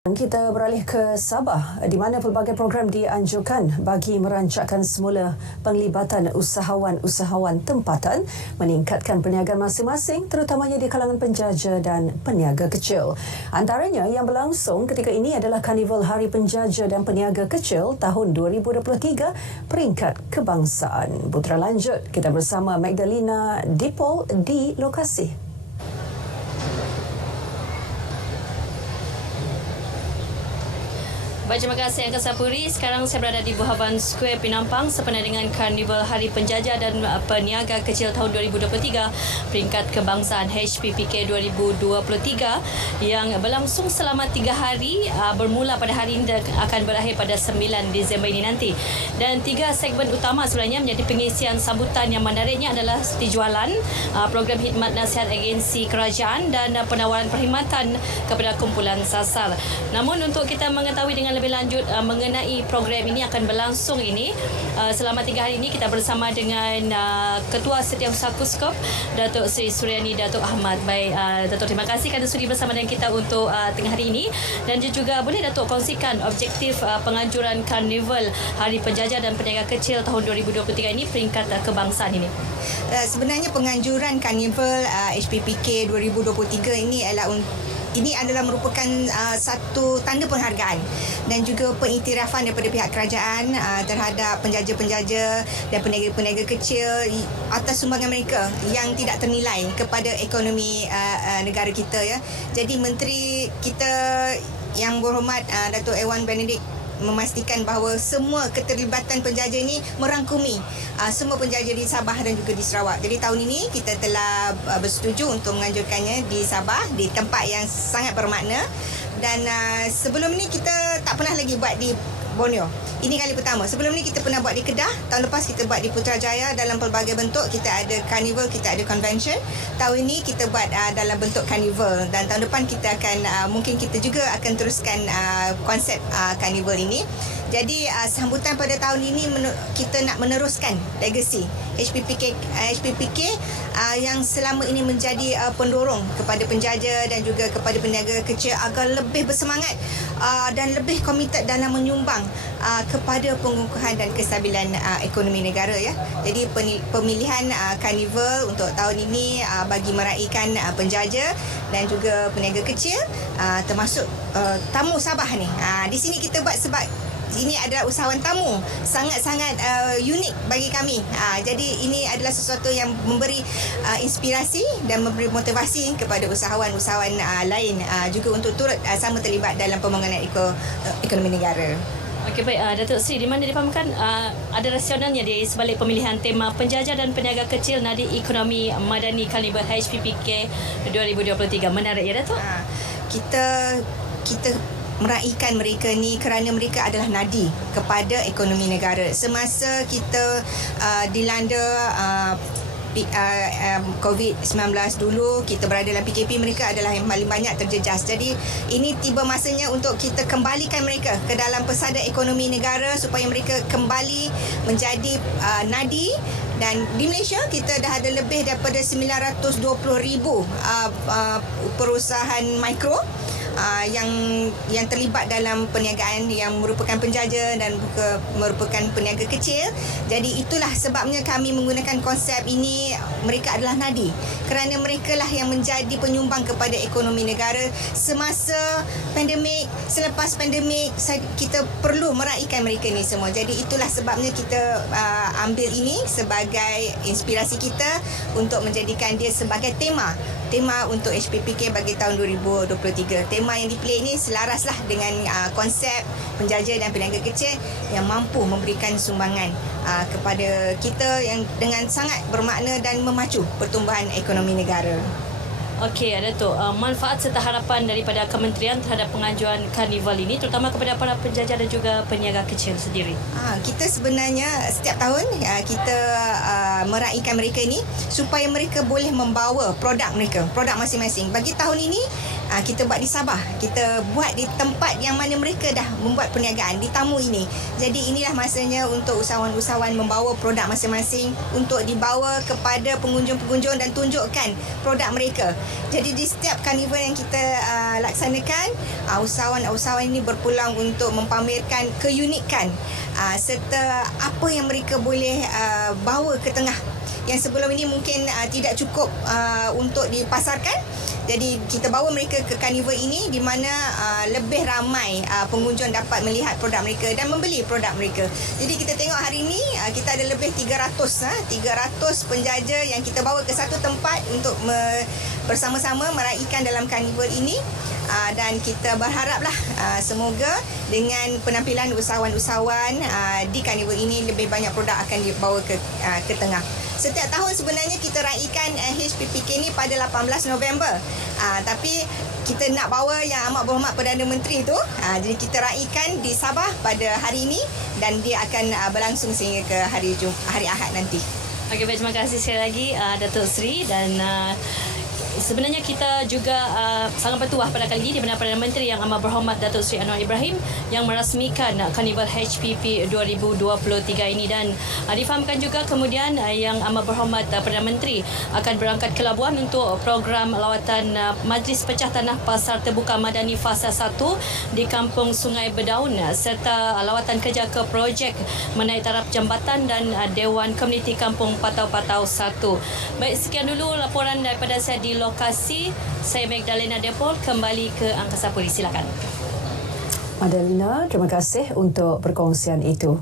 Kita beralih ke Sabah di mana pelbagai program dianjurkan bagi merancangkan semula penglibatan usahawan-usahawan tempatan, meningkatkan perniagaan masing-masing terutamanya di kalangan penjaja dan peniaga kecil. Antaranya yang berlangsung ketika ini adalah Karnival Hari Penjaja dan Peniaga Kecil tahun 2023 peringkat kebangsaan. Putra lanjut, kita bersama Magdalena Dipol di lokasi. Baik, terima kasih Angkasa Puri. Sekarang saya berada di Buhaban Square Penampang sempena dengan Karnival Hari Penjaja dan Peniaga Kecil tahun 2023 peringkat kebangsaan HPPK 2023 yang berlangsung selama 3 hari, bermula pada hari ini dan akan berakhir pada 9 Disember ini nanti. Dan 3 segmen utama sebenarnya menjadi pengisian sambutan. Yang menariknya adalah seperti jualan, program khidmat nasihat agensi kerajaan dan penawaran perkhidmatan kepada kumpulan sasar. Namun untuk kita mengetahui dengan lebih lanjut mengenai program ini akan berlangsung ini selama 3 hari ini, kita bersama dengan Ketua Setiausaha KUSKOP Datuk Seri Suryani Datuk Ahmad. Baik, Datuk, terima kasih kerana sudi bersama dengan kita untuk tengah hari ini, dan juga boleh Datuk kongsikan objektif penganjuran Karnival Hari Penjaja dan Peniaga Kecil tahun 2023 ini peringkat kebangsaan ini. Sebenarnya penganjuran Karnival HPPK 2023 ini adalah merupakan satu tanda penghargaan dan juga pengiktirafan daripada pihak kerajaan terhadap penjaja-penjaja dan peniaga-peniaga kecil atas sumbangan mereka yang tidak ternilai kepada ekonomi negara kita, ya. Jadi Menteri kita yang berhormat Datuk Ewan Benedict memastikan bahawa semua keterlibatan penjaja ini merangkumi semua penjaja di Sabah dan juga di Sarawak. Jadi tahun ini kita telah bersetuju untuk menganjurkannya di Sabah, di tempat yang sangat bermakna. Dan sebelum ni kita tak pernah lagi buat di Borneo. Ini kali pertama. Sebelum ni kita pernah buat di Kedah. Tahun lepas kita buat di Putrajaya dalam pelbagai bentuk. Kita ada carnival, kita ada convention. Tahun ini kita buat dalam bentuk carnival. Dan tahun depan kita akan, mungkin kita juga akan teruskan konsep carnival ini. Jadi sambutan pada tahun ini kita nak meneruskan legacy HPPK yang selama ini menjadi pendorong kepada penjaja dan juga kepada peniaga kecil agar lebih bersemangat dan lebih komited dalam menyumbang kepada pengukuhan dan kestabilan ekonomi negara, ya. Jadi pemilihan Karnival untuk tahun ini bagi meraikan penjaja dan juga peniaga kecil, termasuk tamu Sabah ni. Di sini kita buat sebab ini adalah usahawan tamu sangat-sangat unik bagi kami. Jadi ini adalah sesuatu yang memberi inspirasi dan memberi motivasi kepada usahawan-usahawan lain juga untuk turut sama terlibat dalam pembangunan ekonomi negara. Okey, baik, Datuk Seri, di mana dipahamkan ada rasionalnya di sebalik pemilihan tema penjaja dan peniaga kecil nadi ekonomi madani Karnival HPPK 2023. Menarik, ya Datuk? Kita meraihkan mereka ni kerana mereka adalah nadi kepada ekonomi negara. Semasa kita dilanda COVID-19 dulu, kita berada dalam PKP, mereka adalah yang paling banyak terjejas. Jadi ini tiba masanya untuk kita kembalikan mereka ke dalam pesada ekonomi negara supaya mereka kembali menjadi nadi. Dan di Malaysia kita dah ada lebih daripada 920,000 perusahaan mikro yang terlibat dalam perniagaan yang merupakan penjaja dan merupakan peniaga kecil. Jadi itulah sebabnya kami menggunakan konsep ini. Mereka adalah nadi kerana mereka lah yang menjadi penyumbang kepada ekonomi negara semasa pandemik, selepas pandemik. Kita perlu meraihkan mereka ni semua. Jadi itulah sebabnya kita ambil ini sebagai inspirasi kita untuk menjadikan dia sebagai tema untuk HPPK bagi tahun 2023. Tema yang dipilih ini selaraslah dengan konsep penjaja dan peniaga kecil yang mampu memberikan sumbangan kepada kita yang dengan sangat bermakna dan memacu pertumbuhan ekonomi negara. Okey, Datuk, manfaat serta harapan daripada kementerian terhadap pengajuan Karnival ini terutama kepada para penjaja dan juga peniaga kecil sendiri. Kita sebenarnya setiap tahun kita meraihkan mereka ini supaya mereka boleh membawa produk mereka, produk masing-masing. Bagi tahun ini kita buat di Sabah. Kita buat di tempat yang mana mereka dah membuat perniagaan, di Tamu ini. Jadi inilah masanya untuk usahawan-usahawan membawa produk masing-masing untuk dibawa kepada pengunjung-pengunjung dan tunjukkan produk mereka. Jadi di setiap karnival yang kita laksanakan, usahawan-usahawan ini berpulang untuk mempamerkan keunikan serta apa yang mereka boleh bawa ke tengah. Yang sebelum ini mungkin tidak cukup untuk dipasarkan. Jadi kita bawa mereka ke karnival ini di mana lebih ramai pengunjung dapat melihat produk mereka dan membeli produk mereka. Jadi kita tengok hari ini kita ada lebih 300 penjaja yang kita bawa ke satu tempat untuk bersama-sama meraihkan dalam karnival ini. Dan kita berharaplah semoga dengan penampilan usahawan-usahawan di karnival ini lebih banyak produk akan dibawa ke tengah. Setiap tahun sebenarnya kita raikan HPPK ni pada 18 November. Tapi kita nak bawa yang Amat Berhormat Perdana Menteri tu. Jadi kita raikan di Sabah pada hari ini dan dia akan berlangsung sehingga ke hari Ahad nanti. Okey, baik, terima kasih sekali lagi Datuk Seri, dan sebenarnya kita juga sangat bertuah pada kali ini di mana Perdana Menteri Yang Amat Berhormat Datuk Seri Anwar Ibrahim yang merasmikan Karnival HPP 2023 ini, dan difahamkan juga kemudian Yang Amat Berhormat Perdana Menteri akan berangkat ke Labuan untuk program lawatan Majlis Pecah Tanah Pasar Terbuka Madani Fasa 1 di Kampung Sungai Berdaun serta lawatan kerja ke projek menaik taraf jambatan dan Dewan Komuniti Kampung Patau-Patau 1. Baik, sekian dulu laporan daripada saya di lokasi. Saya Magdalena Depol, kembali ke Angkasa Puri. Silakan. Madalina, terima kasih untuk perkongsian itu.